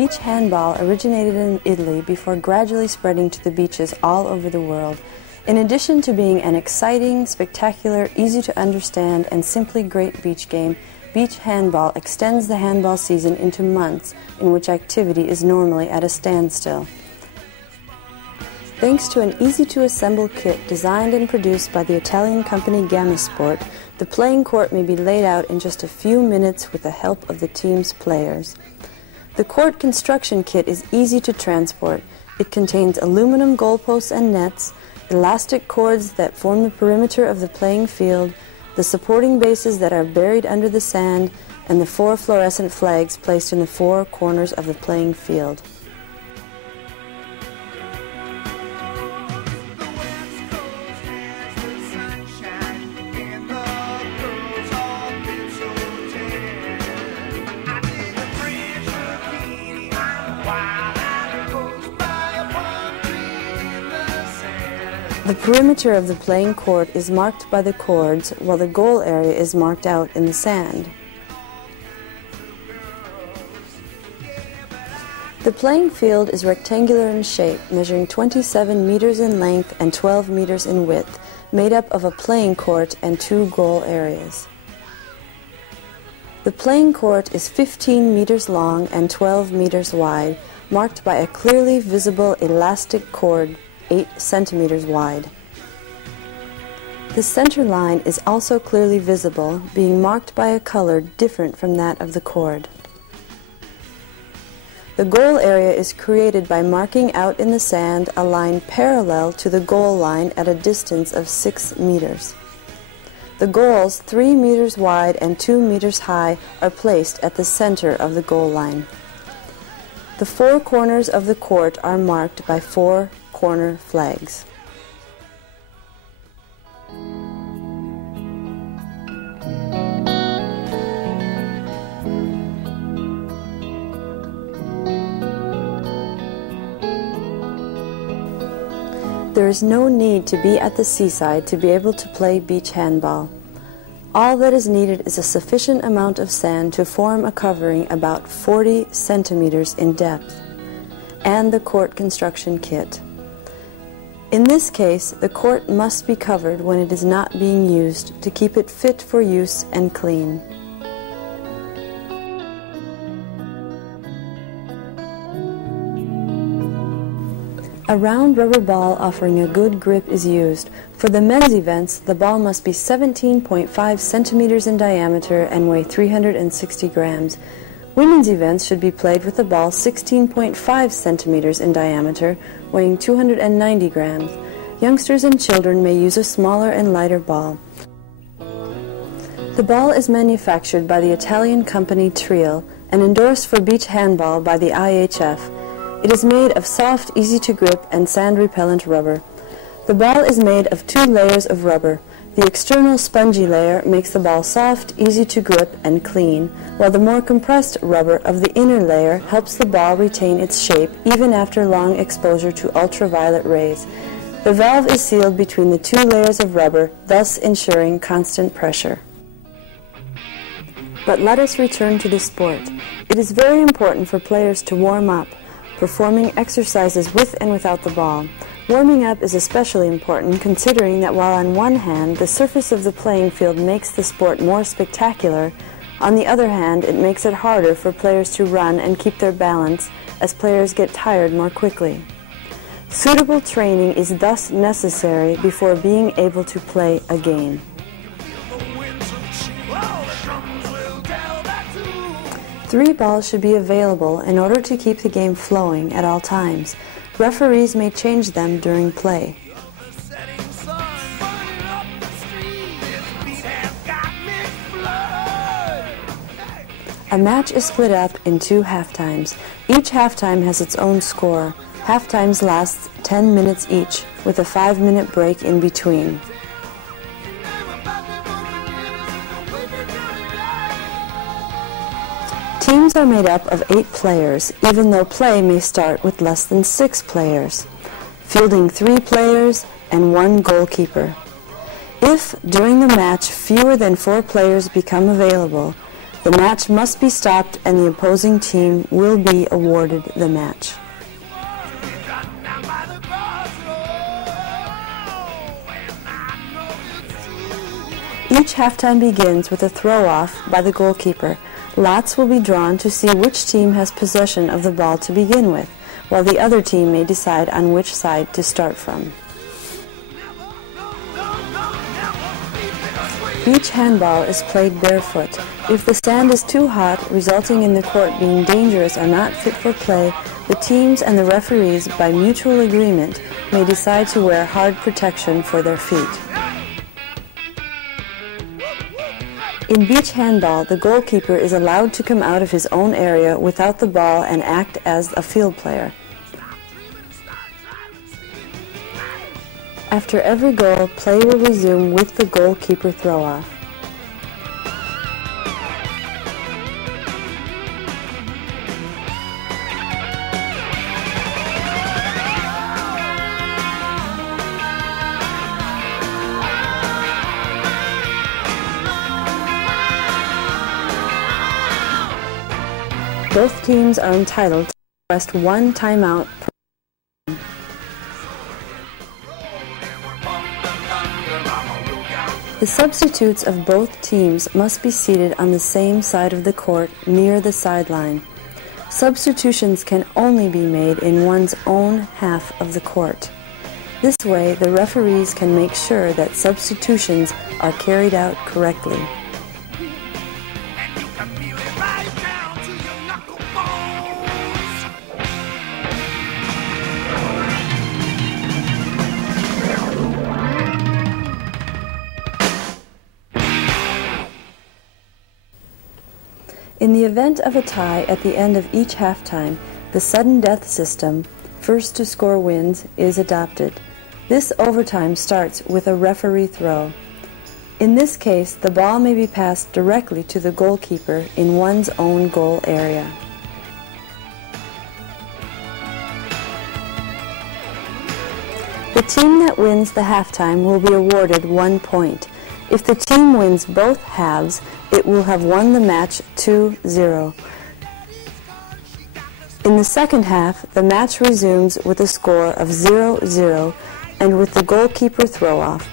beach handball originated in Italy before gradually spreading to the beaches all over the world. In addition to being an exciting, spectacular, easy to understand, and simply great beach game, beach handball extends the handball season into months in which activity is normally at a standstill. Thanks to an easy-to-assemble kit designed and produced by the Italian company Gamma Sport, the playing court may be laid out in just a few minutes with the help of the team's players. The court construction kit is easy to transport. It contains aluminum goalposts and nets, elastic cords that form the perimeter of the playing field, the supporting bases that are buried under the sand, and the 4 fluorescent flags placed in the 4 corners of the playing field. The perimeter of the playing court is marked by the cords, while the goal area is marked out in the sand. The playing field is rectangular in shape, measuring 27 meters in length and 12 meters in width, made up of a playing court and 2 goal areas. The playing court is 15 meters long and 12 meters wide, marked by a clearly visible elastic cord 8 centimeters wide. The center line is also clearly visible, being marked by a color different from that of the cord. The goal area is created by marking out in the sand a line parallel to the goal line at a distance of 6 meters. The goals, 3 meters wide and 2 meters high, are placed at the center of the goal line. The 4 corners of the court are marked by 4 corner flags. There is no need to be at the seaside to be able to play beach handball. All that is needed is a sufficient amount of sand to form a covering about 40 centimeters in depth, and the court construction kit. In this case, the court must be covered when it is not being used to keep it fit for use and clean. A round rubber ball offering a good grip is used. For the men's events, the ball must be 17.5 centimeters in diameter and weigh 360 grams. Women's events should be played with a ball 16.5 centimeters in diameter, weighing 290 grams. Youngsters and children may use a smaller and lighter ball. The ball is manufactured by the Italian company Trio and endorsed for beach handball by the IHF. It is made of soft, easy-to-grip and sand-repellent rubber. The ball is made of 2 layers of rubber. The external spongy layer makes the ball soft, easy to grip, and clean, while the more compressed rubber of the inner layer helps the ball retain its shape even after long exposure to ultraviolet rays. The valve is sealed between the 2 layers of rubber, thus ensuring constant pressure. But let us return to the sport. It is very important for players to warm up, performing exercises with and without the ball. Warming up is especially important considering that while on one hand the surface of the playing field makes the sport more spectacular, on the other hand it makes it harder for players to run and keep their balance as players get tired more quickly. Suitable training is thus necessary before being able to play a game. 3 balls should be available in order to keep the game flowing at all times. Referees may change them during play. A match is split up in 2 halftimes. Each halftime has its own score. Halftimes last 10 minutes each, with a 5-minute break in between. Teams are made up of 8 players, even though play may start with less than 6 players, fielding 3 players and 1 goalkeeper. If, during the match, fewer than 4 players become available, The match must be stopped and the opposing team will be awarded the match. Each halftime begins with a throw-off by the goalkeeper. Lots will be drawn to see which team has possession of the ball to begin with, while the other team may decide on which side to start from. Beach handball is played barefoot. If the sand is too hot, resulting in the court being dangerous or not fit for play, the teams and the referees, by mutual agreement, may decide to wear hard protection for their feet. In beach handball, the goalkeeper is allowed to come out of his own area without the ball and act as a field player. After every goal, play will resume with the goalkeeper throw-off. Both teams are entitled to request one timeout per game. The substitutes of both teams must be seated on the same side of the court near the sideline. Substitutions can only be made in one's own half of the court. This way, the referees can make sure that substitutions are carried out correctly. In the event of a tie at the end of each halftime, the sudden death system, first to score wins, is adopted. This overtime starts with a referee throw. In this case, the ball may be passed directly to the goalkeeper in one's own goal area. The team that wins the halftime will be awarded 1 point. If the team wins both halves, it will have won the match 2-0. In the second half, the match resumes with a score of 0-0 and with the goalkeeper throw-off.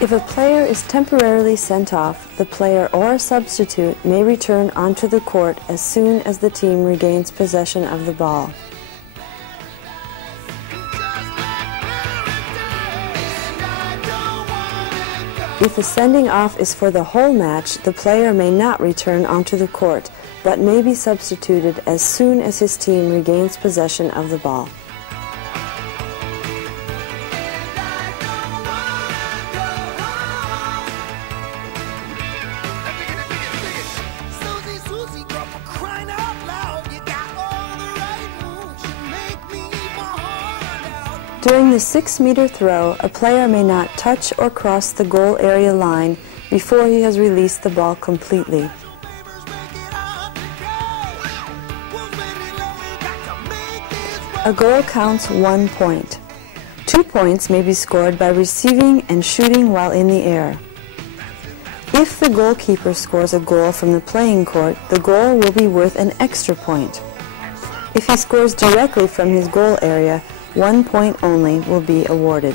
If a player is temporarily sent off, the player or a substitute may return onto the court as soon as the team regains possession of the ball. If the sending off is for the whole match, the player may not return onto the court, but may be substituted as soon as his team regains possession of the ball. During the 6-meter throw, a player may not touch or cross the goal area line before he has released the ball completely. A goal counts 1 point. 2 points may be scored by receiving and shooting while in the air. If the goalkeeper scores a goal from the playing court, the goal will be worth an extra point. If he scores directly from his goal area, 1 point only will be awarded.